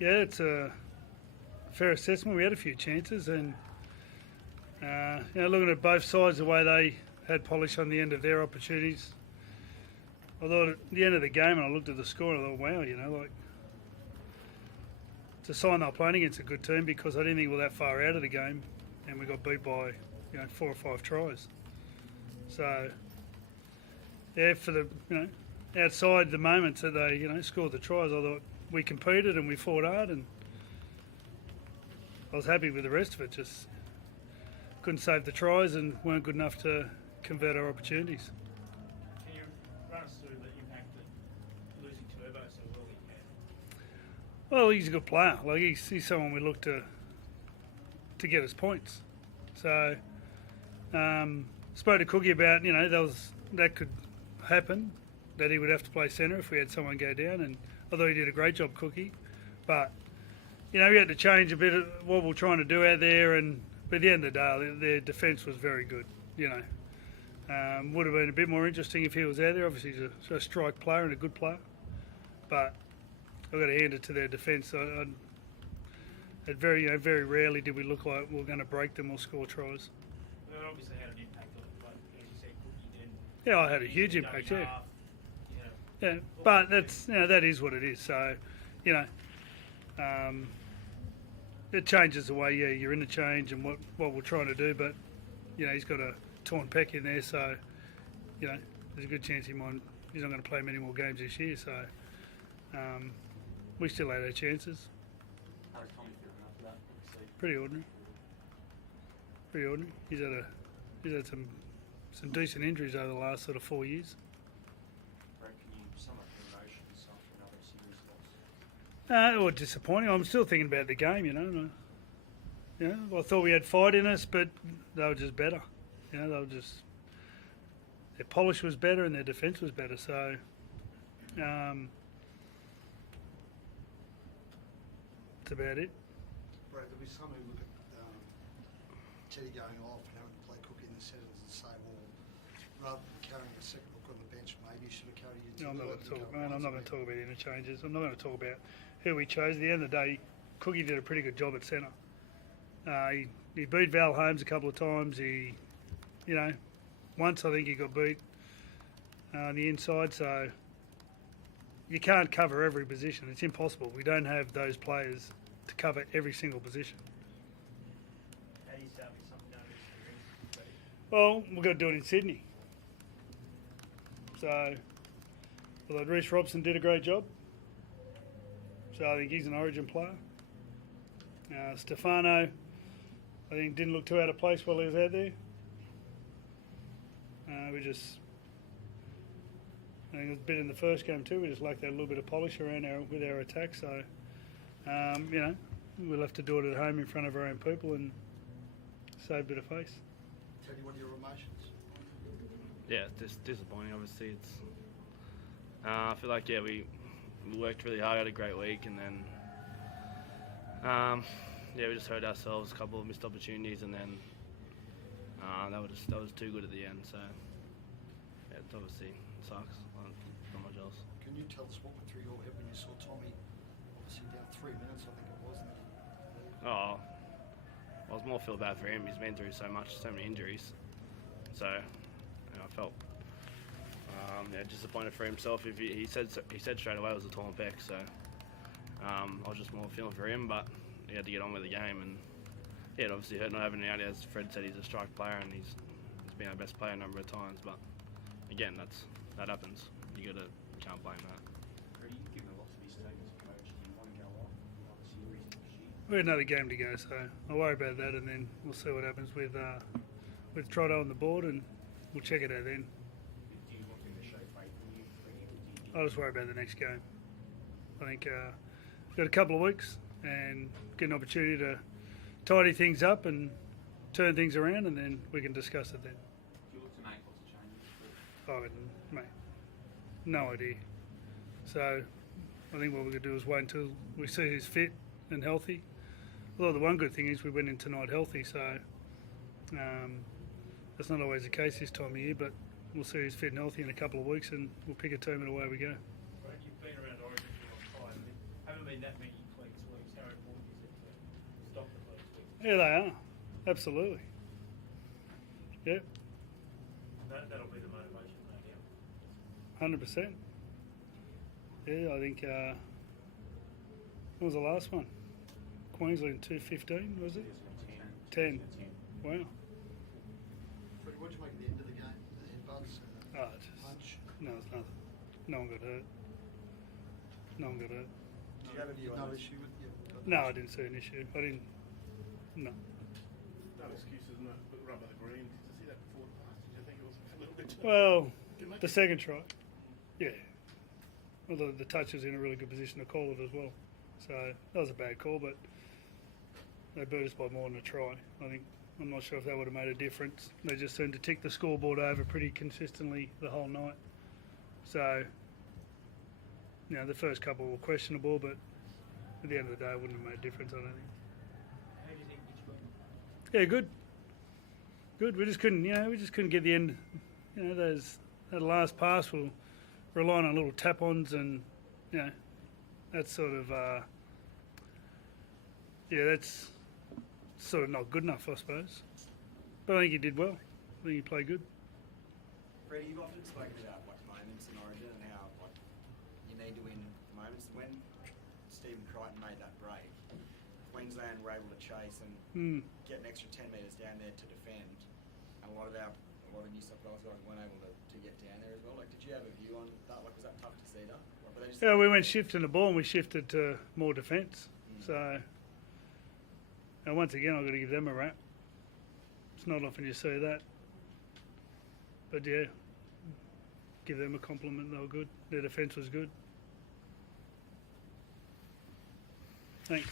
Yeah, it's a fair assessment. We had a few chances, and looking at both sides, the way they had polish on the end of their opportunities, I thought at the end of the game, and I looked at the score, and I thought, wow, it's a sign they're playing against a good team, because I didn't think we were that far out of the game, and we got beat by 4 or 5 tries. So yeah, for the outside the moments that they scored the tries, I thought we competed and we fought hard, and I was happy with the rest of it. Just couldn't save the tries and weren't good enough to convert our opportunities. Can you run us through the impact that losing Turbo so early had? Well, he's a good player. He's someone we look to get us points. So spoke to Cookie about that could happen, that he would have to play centre if we had someone go down, and I thought he did a great job, Cookie. But we had to change a bit of what we're trying to do out there, but at the end of the day, their defence was very good. Would have been a bit more interesting if he was out there. Obviously, he's a strike player and a good player, but I've got to hand it to their defence. Very rarely did we look like we were going to break them or score tries. Well, it obviously had an impact on it, like as you said, Cookie did. Yeah, I had a huge impact. Yeah, but that is what it is. So, it changes the way you're in the change and what we're trying to do. But he's got a torn pec in there, so there's a good chance he's not going to play many more games this year. So we still had our chances. How does Tommy feel after that? Pretty ordinary. He's had some decent injuries over the last sort of 4 years. Brad, can you sum up your emotions after another series loss? Or disappointing. I'm still thinking about the game. I thought we had fight in us, but they were just better. Their polish was better and their defence was better. So, that's about it. Brad, there'll be some who look at Teddy going off and having to play Cookie in the settings and say, well, rather than carrying a second look on the bench, maybe you should have carried you. I'm not going to talk about interchanges. I'm not going to talk about who we chose. At the end of the day, Cookie did a pretty good job at centre. He beat Val Holmes a couple of times. Once I think he got beat on the inside. So you can't cover every position. It's impossible. We don't have those players to cover every single position. How do you start with something done this? Well, we've got to do it in Sydney. So, although Reece Robson did a great job, so I think he's an Origin player. Stefano, I think, didn't look too out of place while he was out there. I think it was a bit in the first game too. We just lacked that little bit of polish around with our attack. So, we'll have to do it at home in front of our own people and save a bit of face. Teddy, what are your emotions? Yeah, it's disappointing. Obviously, I feel like we worked really hard, had a great week, and then we just hurt ourselves. A couple of missed opportunities, and then that was too good at the end. So yeah, it obviously sucks. Not much else. Can you tell us what went through your head when you saw Tommy, obviously down 3 minutes, I think it was? Oh, I was more feel bad for him. He's been through so many injuries. So I felt disappointed for himself. If he said straight away it was a torn pec. So I was just more feeling for him, but he had to get on with the game, and it obviously hurt not having him out. As Fred said, he's a strike player and he's been our best player a number of times. But again, that happens. You can't blame that. Freddie, you've given lots of his statements as coach. Do you want to go off another series next year? We have another game to go, so I'll worry about that, and then we'll see what happens with Trotto on the board, and we'll check it out then. Do you want him to show faith in you, Freddie, or do you I'll just worry about the next game. I think we've got a couple of weeks and get an opportunity to tidy things up and turn things around, and then we can discuss it then. Do you look to make lots of changes? Mate, no idea. So I think what we're going to do is wait until we see who's fit and healthy. Although the one good thing is we went in tonight healthy, so that's not always the case this time of year, but we'll see who's fit and healthy in a couple of weeks, and we'll pick a team and away we go. Right, you've been around Origin for a long time. There haven't been that many clean sweeps. Yeah, they are. Absolutely. Yep, That'll be the motivation, no doubt. 100%. Yeah, I think, what was the last one? Queensland 215, was it? 10. Wow. Freddie, what did you make at the end of the game? The headbutts and Oh, the punch? no, it's nothing. No one got hurt. No one got hurt. Do you have a view No on issue with you? No, I didn't see an issue. I didn't. No. No excuses, no. But run by the green. Did you see that before the pass? Did you think it was a little bit? Well, Didn't make the it. second try. Yeah. Well, the touch was in a really good position to call it as well. So that was a bad call, but they beat us by more than a try. I think. I'm not sure if that would have made a difference. They just seemed to tick the scoreboard over pretty consistently the whole night. So, you know, the first couple were questionable, but at the end of the day, it wouldn't have made a difference, I don't think. How do you think Mitch went? Yeah, good. Good. We just couldn't get the end. You know, that last pass, we're relying on little tap-ons, and you know, that's sort of that's sort of not good enough, I suppose. But I think he did well. I think he played good. Freddie, you've often spoken about like moments in Origin and how like you need to win moments. When Stephen Crichton made that break, Queensland were able to chase and get an extra 10 metres down there to defend. And a lot of New South Wales guys weren't able to get down there as well. Like, did you have a view on that? Like, was that tough to see that? Like, were they just Yeah, we went shifting the ball and we shifted to more defence. So, and once again, I've got to give them a rap. It's not often you see that. But yeah, give them a compliment. They were good. Their defence was good. Thanks.